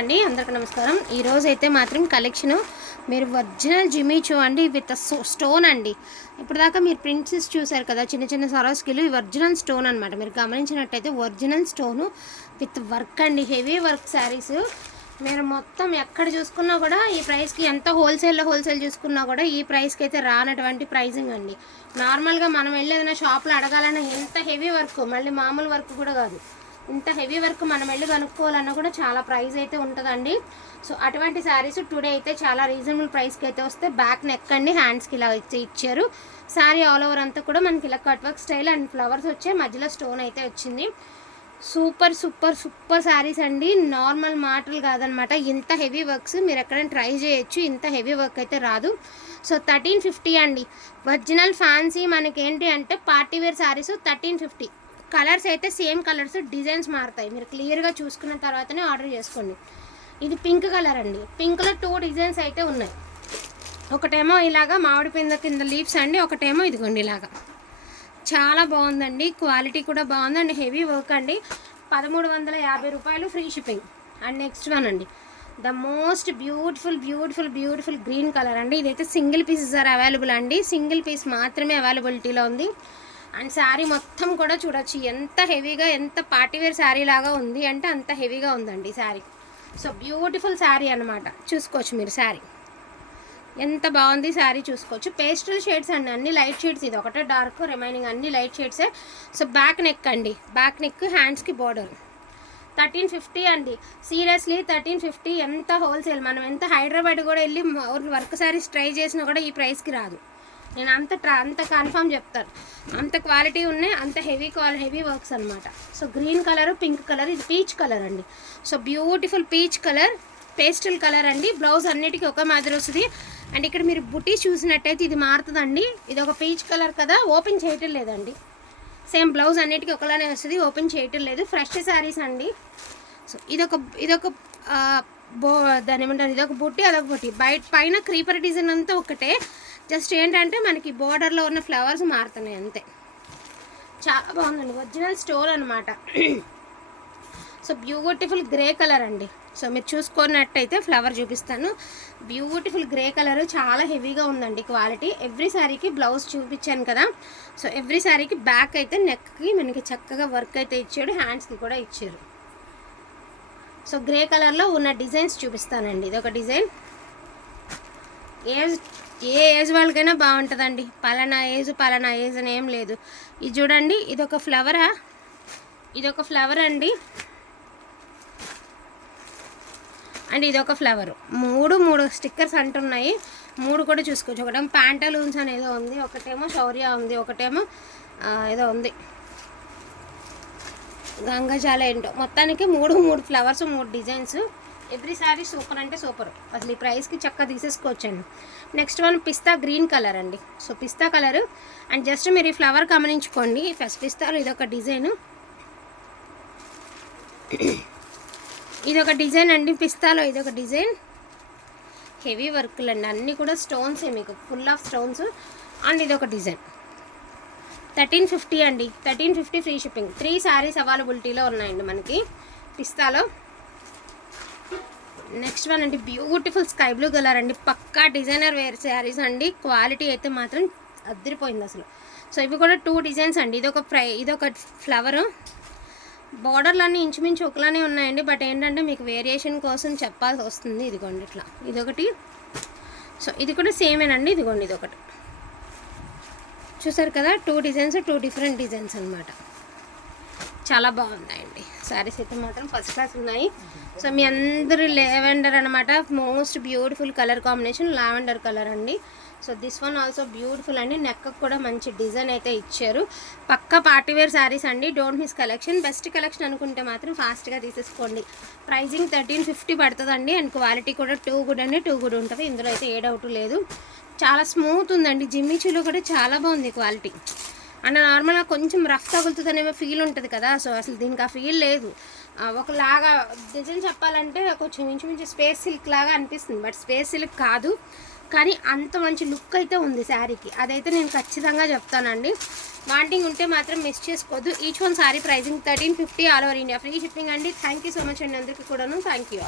అండి అందరికీ నమస్కారం. ఈరోజు అయితే మాత్రం కలెక్షను మీరు ఒరిజినల్ జిమిచూ అండి విత్ స్టోన్ అండి. ఇప్పుడు దాకా మీరు ప్రింట్స్ చూసారు కదా, చిన్న చిన్న సరోస్కిలు. ఇవి ఒరిజినల్ స్టోన్ అనమాట. మీరు గమనించినట్టయితే ఒరిజినల్ స్టోను విత్ వర్క్ అండి, హెవీ వర్క్ శారీస్. మీరు మొత్తం ఎక్కడ చూసుకున్నా కూడా ఈ ప్రైస్కి, ఎంత హోల్సేల్ చూసుకున్నా కూడా ఈ ప్రైస్కి అయితే రానటువంటి ప్రైజింగ్ అండి. నార్మల్గా మనం వెళ్ళి ఏదైనా షాప్లో అడగాలన్నా ఎంత హెవీ వర్క్, మళ్ళీ మామూలు వర్క్ కూడా కాదు, ఇంత హెవీ వర్క్ మనం వెళ్ళి కనుక్కోవాలన్నా కూడా చాలా ప్రైస్ అయితే ఉంటుందండి. సో అటువంటి శారీస్ టుడే అయితే చాలా రీజనబుల్ ప్రైస్కి అయితే వస్తే బ్యాక్ నెక్ అండి, హ్యాండ్స్కి ఇలా ఇచ్చారు. శారీ ఆల్ ఓవర్ అంతా కూడా మనకి ఇలా cut work style and flowers వచ్చే మధ్యలో స్టోన్ అయితే వచ్చింది. సూపర్ సూపర్ సూపర్ శారీస్ అండి, నార్మల్ మాటలు కాదనమాట. ఇంత హెవీ వర్క్స్ మీరు ఎక్కడైనా ట్రై చేయొచ్చు, ఇంత హెవీ వర్క్ అయితే రాదు. సో 1350 అండి ఒరిజినల్ ఫ్యాన్సీ. మనకేంటి అంటే పార్టీ వేర్ శారీస్ 1350. కలర్స్ అయితే సేమ్ కలర్స్, డిజైన్స్ మారుతాయి. మీరు క్లియర్గా చూసుకున్న తర్వాతనే ఆర్డర్ చేసుకోండి. ఇది పింక్ కలర్ అండి. పింక్లో 2 డిజైన్స్ అయితే ఉన్నాయి. ఒకటేమో ఇలాగా మామిడి పింద కింద లీవ్స్ అండి, ఒకటేమో ఇదిగోండి ఇలాగా. చాలా బాగుందండి, క్వాలిటీ కూడా బాగుంది అండ్ హెవీ వర్క్ అండి. 1350 రూపాయలు free shipping. And next one అండి, the most beautiful beautiful beautiful green colour అండి. ఇదైతే సింగిల్ పీసెస్ ఆర్ అవైలబుల్ అండి, సింగిల్ పీస్ మాత్రమే అవైలబిలిటీలో ఉంది. అండ్ శారీ మొత్తం కూడా చూడొచ్చు ఎంత హెవీగా, ఎంత పార్టీవేర్ శారీ లాగా ఉంది అంటే అంత హెవీగా ఉందండి శారీ. సో బ్యూటిఫుల్ శారీ అనమాట. చూసుకోవచ్చు మీరు శారీ ఎంత బాగుంది, శారీ చూసుకోవచ్చు. పేస్టల్ షేడ్స్ అండి, అన్ని లైట్ షేడ్స్. ఇది ఒకటే డార్క్, రిమైనింగ్ అన్ని లైట్ షేడ్సే. సో బ్యాక్ నెక్ అండి, బ్యాక్ నెక్, హ్యాండ్స్కి బోర్డర్. 1350 అండి. సీరియస్లీ 1350. ఎంత హోల్సేల్, మనం ఎంత హైదరాబాద్ కూడా వెళ్ళి వర్క్ శారీస్ ట్రై చేసినా కూడా ఈ ప్రైస్కి రాదు. నేను అంత కన్ఫర్మ్ చెప్తాను. అంత క్వాలిటీ ఉన్నాయి, అంత హెవీ వర్క్స్ అనమాట. So green colour, pink colour, ఇది పీచ్ కలర్ అండి. So beautiful peach colour, pastel colour అండి. బ్లౌజ్ అన్నిటికీ ఒక మాదిరి వస్తుంది. అండ్ ఇక్కడ మీరు బుటీ చూసినట్టయితే ఇది మారుతుందండి. ఇది ఒక పీచ్ కలర్ కదా, ఓపెన్ చేయటం లేదండి. సేమ్ బ్లౌజ్ అన్నిటికీ ఒకలానే వస్తుంది, ఓపెన్ చేయటం లేదు. ఫ్రెష్ శారీస్ అండి. సో ఇదొక దాని ఏమంటారు, ఇదొక బుట్టి, అదొక బుట్టి. పైన క్రీపర్ డిజైన్ అంతా ఒకటే, జస్ట్ ఏంటంటే మనకి బోర్డర్లో ఉన్న ఫ్లవర్స్ మారుతున్నాయి అంతే. చాలా బాగుందండి, ఒరిజినల్ స్టోన్ అనమాట. సో బ్యూటిఫుల్ గ్రే కలర్ అండి. సో మీరు చూసుకున్నట్టయితే ఫ్లవర్ చూపిస్తాను. బ్యూటిఫుల్ గ్రే కలర్, చాలా హెవీగా ఉందండి క్వాలిటీ. ఎవ్రీ శారీకి బ్లౌజ్ చూపించాను కదా. సో ఎవ్రీ శారీకి బ్యాక్ అయితే నెక్కి మనకి చక్కగా వర్క్ అయితే ఇచ్చాడు, హ్యాండ్స్కి కూడా ఇచ్చారు. సో గ్రే కలర్లో ఉన్న డిజైన్స్ చూపిస్తానండి. ఇది ఒక డిజైన్. ఏ ఏజ్ వాళ్ళకైనా బాగుంటుందండి. పలానా ఏజ్ అని ఏం లేదు. ఇది చూడండి, ఇదొక ఫ్లవర్ అండి. అండ్ ఇదొక ఫ్లవర్. మూడు స్టిక్కర్స్ అంటున్నాయి. 3 కూడా చూసుకోవచ్చు. ఒకటేమో ప్యాంటలూన్స్ అనేదో ఉంది, ఒకటేమో శౌర్య ఉంది, ఒకటేమో ఏదో ఉంది గంగజాల ఏంటో. మొత్తానికి 3 flowers, 3 designs. Every sari super అంటే సూపర్. అసలు ఈ ప్రైస్కి చక్కగా తీసేసుకోవచ్చండి. నెక్స్ట్ వన్ పిస్తా గ్రీన్ కలర్ అండి. So pista colour. And just మీరు ఈ ఫ్లవర్ గమనించుకోండి. ఫస్ట్ పిస్తాలో ఇదొక డిజైన్, ఇదొక డిజైన్ అండి. పిస్తాలో ఇదొక డిజైన్. హెవీ వర్క్లు అండి, అన్నీ కూడా స్టోన్సే, మీకు ఫుల్ ఆఫ్ స్టోన్స్. అండ్ ఇదొక డిజైన్. 1350 అండి. 1350 ఫ్రీ షిప్పింగ్. 3 శారీస్ అవైలబిలిటీలో ఉన్నాయండి మనకి పిస్తాలో. నెక్స్ట్ వన్ అండి, బ్యూటిఫుల్ స్కై బ్లూ కలర్ అండి. పక్కా డిజైనర్ వేర్ శారీస్ అండి. క్వాలిటీ అయితే మాత్రం అద్దరిపోయింది అసలు. సో ఇవి కూడా 2 డిజైన్స్ అండి. ఇదొక ఫ్లవరు. బార్డర్లు అన్నీ ఇంచుమించు ఒకలానే ఉన్నాయండి, బట్ ఏంటంటే మీకు వేరియేషన్ కోసం చెప్పాల్సి వస్తుంది. ఇదిగోండి ఇట్లా, ఇదొకటి. సో ఇది కూడా సేమేనండి. ఇదిగోండి ఇదొకటి. చూసారు కదా, 2 డిజైన్స్, 2 డిఫరెంట్ డిజైన్స్ అనమాట. చాలా బాగున్నాయండి శారీస్ అయితే మాత్రం ఫస్ట్ క్లాస్ ఉన్నాయి. సో మీ అందరూ లావెండర్ అనమాట. Most beautiful colour combination lavender colour అండి. So this one also beautiful అండి. నెక్ కూడా మంచి డిజైన్ అయితే ఇచ్చారు. పక్కా పార్టీవేర్ శారీస్ అండి. Don't miss collection. Best collection అనుకుంటే మాత్రం ఫాస్ట్గా తీసేసుకోండి. ప్రైజింగ్ 1350 పడుతుందండి. అండ్ క్వాలిటీ కూడా 2 గుడ్ అండి, 2 గుడ్ ఉంటుంది. ఇందులో అయితే ఏ డౌట్ లేదు. చాలా స్మూత్ ఉందండి. జిమ్మిచూలో కూడా చాలా బాగుంది క్వాలిటీ. అండ్ నార్మల్గా కొంచెం రఫ్ తగులుతుందనేమో ఫీల్ ఉంటుంది కదా. సో అసలు దీనికి ఆ ఫీల్ లేదు. ఒకలాగా డిజైన్ చెప్పాలంటే కొంచెం ఇంచుమించు స్పేస్ సిల్క్ లాగా అనిపిస్తుంది, బట్ స్పేస్ సిల్క్ కాదు. కానీ అంత మంచి లుక్ అయితే ఉంది శారీకి, అదైతే నేను ఖచ్చితంగా చెప్తానండి. వాంటింగ్ ఉంటే మాత్రం మిస్ చేసుకోవద్దు. Each one sari pricing 1350 all over India, free shipping అండి. థ్యాంక్ యూ సో మచ్ అండి అందరికీ కూడాను. Thank you.